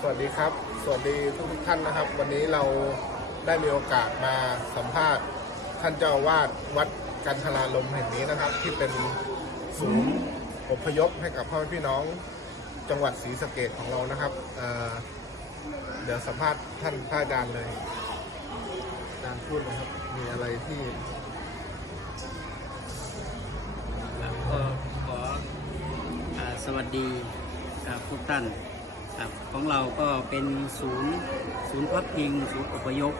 สวัสดีครับ สวัสดีทุกทุกท่านนะครับ วันนี้เราได้มีโอกาสมาสัมภาษณ์ ท่านเจ้าวาดวัดกันทราลมแห่งนี้นะครับ ที่เป็นศูนย์อพยพให้กับพ่อแม่พี่น้องจังหวัดศรีสะเกดของเรานะครับเเดี๋ยวสัมภาษณ์ท่านพระอาจารย์เลยอาจารย์พูดนะครับ มีอะไรที่ก็ขออสวัสดีกับทุกท่าน ครับของเราก็เป็นศูนย์ศูนย์พักพิงศูนย์อพยพ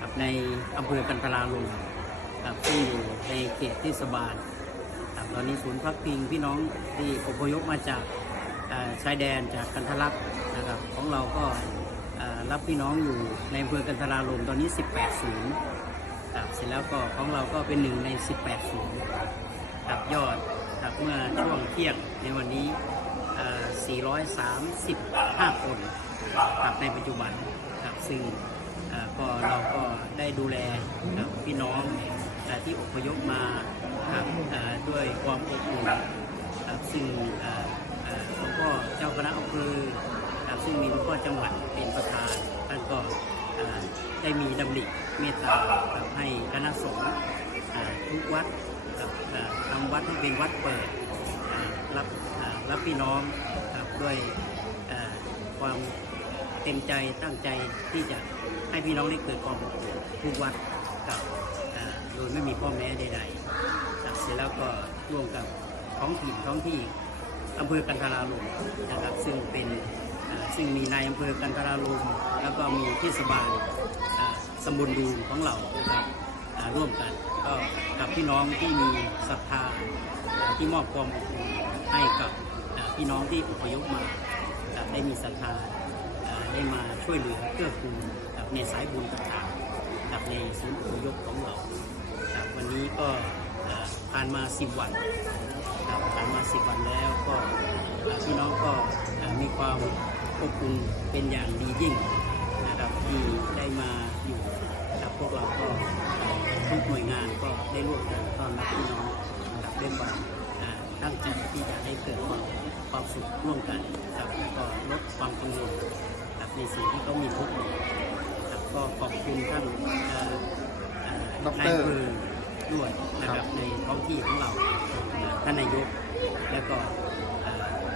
ครับในอำเภอกันทราลมครับที่อยู่ในเขตเทศบาลครับตอนนี้ศูนย์พักพิงพี่น้องที่อพยพมาจากชายแดนจากกันทลักษณ์นะครับของเราก็รับพี่น้องอยู่ในอำเภอกันทราลมตอนนี้ 18ศูนย์ครับเสร็จแล้วก็ของเราก็เป็นหนึ่งใน 18ศูนย์ครับยอดครับเมื่อช่วงเที่ยงในวันนี้ 435 คนครับในปัจจุบันครับซึ่งก็เราก็ได้ดูแลครับพี่น้องเอ่ที่อพยพมาครับด้วยความอบอุ่นครับซึ่งหลวงพ่อเจ้าคณะอำเภอครับซึ่งมีหลวงพ่อจังหวัดเป็นประธานท่านก็ได้มีดำริเมตตาให้คณะสงฆ์ทุกวัดกับเอ่อทำวัดให้เป็นวัดเปิด รับรับพี่น้องครับด้วยความเต็มใจตั้งใจที่จะให้พี่น้องได้เกิดความอบอุ่นทุกวัดกับโดยไม่มีพ่อแม่ใดๆเสร็จแล้วก็ร่วมกับท้องถิ่นท้องที่อำเภอกันทาราลมนะครับซึ่งเป็นซึ่งมีนายอำเภอกันทาราลุมแล้วก็มีเทศบาลเอ่อตำบลดูของเรานะครับอ่าร่วมกัน ก็กับพี่น้องที่มีศรัทธาที่มอบความอบอุ่นให้กับพี่น้องที่อพยพมาได้มีศรัทธาได้มาช่วยเหลือเกื้อกูลในสายบุญต่างๆกับในศูนย์อพยพของเราวันนี้ก็ผ่านมา10วันผ่านมา10วันแล้วก็พี่น้องก็มีความอบอุ่นเป็นอย่างดียิ่งนะครับที่ได้มาอยู่ครับพวกเรา ทุกหน่วยงานก็ได้ร่วมกันต้อนรับพี่น้องกับด้วยความตั้งใจที่จะให้เกิดความความสุขร่วมกันครับแล้วก็ลดความกังวลครับในสิ่งที่เขามีทุกข์อยู่ครับก็ขอบคุณท่านดรนายอำเภอด้วยนะครับในท้องที่ของเราท่านนายกแล้วก็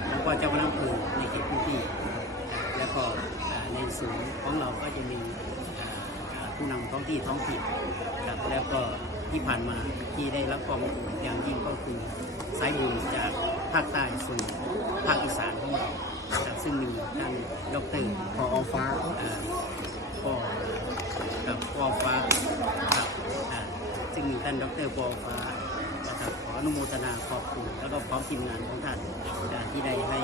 แล้วก็เจ้าคณะอำเภอในเขตพื้นที่ แล้วก็ในศูนย์ของเราก็จะมี ท้องที่ท้องถิ่นครับแล้วก็ที่ผ่านมาที่ได้รับความอบอุ่นอย่างยิ่งก็คือสายบุญจากภาคใต้สู่ภาคอีสานของเราครับซึ่งมีท่านดรพอฟ้าอ่าปอกับปอฟ้าครับอ่าซึ่งมีท่านดรปอฟ้านะครับ ขออนุโมทนาขอบคุณ แล้วก็พร้อมทีมงานของท่านที่ได้ให้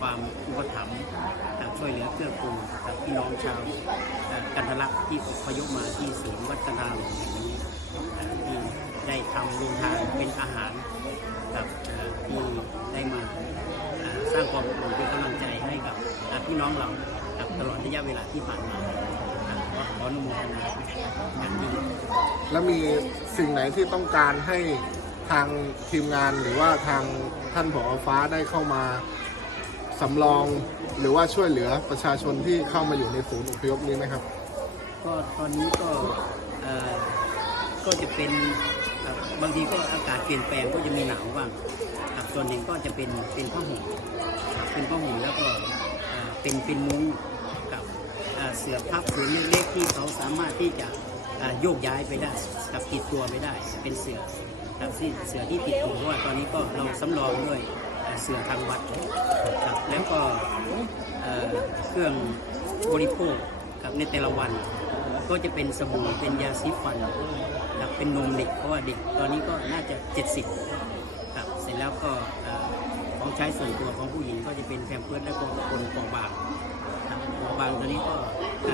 ความอุปถัมภ์อ่าช่วยเหลือเกื้อกูลกับพี่น้องชาวกันทลักที่อพยพมาที่ศูนย์วัฒนธรรมแห่งนี้ที่ได้ทำโรงทานเป็นอาหารกับที่ได้มาสร้างความอบอุ่นเป็นกำลังใจให้กับพี่น้องเราตลอดระยะเวลาที่ผ่านมาขออนุโมทนาอย่างยิ่งแล้วมีสิ่งไหนที่ต้องการให้ ทางทีมงานหรือว่าทางท่านผอฟ้าได้เข้ามาสำรองหรือว่าช่วยเหลือประชาชนที่เข้ามาอยู่ในศูนย์อพยพนี้ไหมครับ ก็ตอนนี้ก็เอ่อก็จะเป็นเอ่อบางทีก็อากาศเปลี่ยนแปลงก็จะมีหนาวบ้างครับส่วนหนึ่งก็จะเป็นเป็นผ้าห่มครับเป็นผ้าห่มแล้วก็เอ่อเป็นเป็นมุ้งกับเอ่อเสือพับผืนเล็กๆที่เขาสามารถที่จะเอ่อโยกย้ายไปได้กับติดตัวไปได้ เป็นเสือ ครับที่เสือที่ติดตัวเพราะว่าตอนนี้ก็เราสำรองด้วยเสือทางวัดครับแล้วก็เเครื่องบริโภคครับในแต่ละวัน ก็จะเป็นสบู่เป็นยาซีฟันครับเป็นนมเด็กเพราะว่าเด็กตอนนี้ก็น่าจะ 70ครับเสร็จแล้วก็ของใช้ส่วนตัวของผู้หญิงก็จะเป็นแพมเพิร์สและก็คนปอบางครับปอบางตอนนี้ก็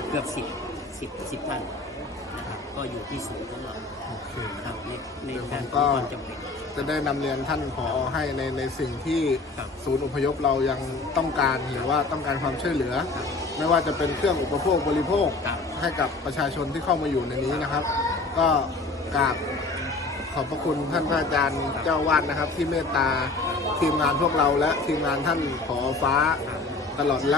เกือบ10 10 10ท่านนะครับก็อยู่ที่ศูนย์ของเราโอเค ครับในในเดี๋ยวผมการก็ ความจำเป็น จะได้นำเรียนท่านผอให้ในในสิ่งที่ครับ ศูนย์อพยพเรายังต้องการหรือว่าต้องการความช่วยเหลือ ครับ ไม่ว่าจะเป็นเครื่องอุปโภคบริโภค ครับ ให้กับประชาชนที่เข้ามาอยู่ในนี้นะครับ ก็กราบขอบพระคุณท่านพระอาจารย์เจ้าวาดนะครับ ที่เมตตาทีมงานพวกเราและทีมงานท่านผอฟ้าตลอด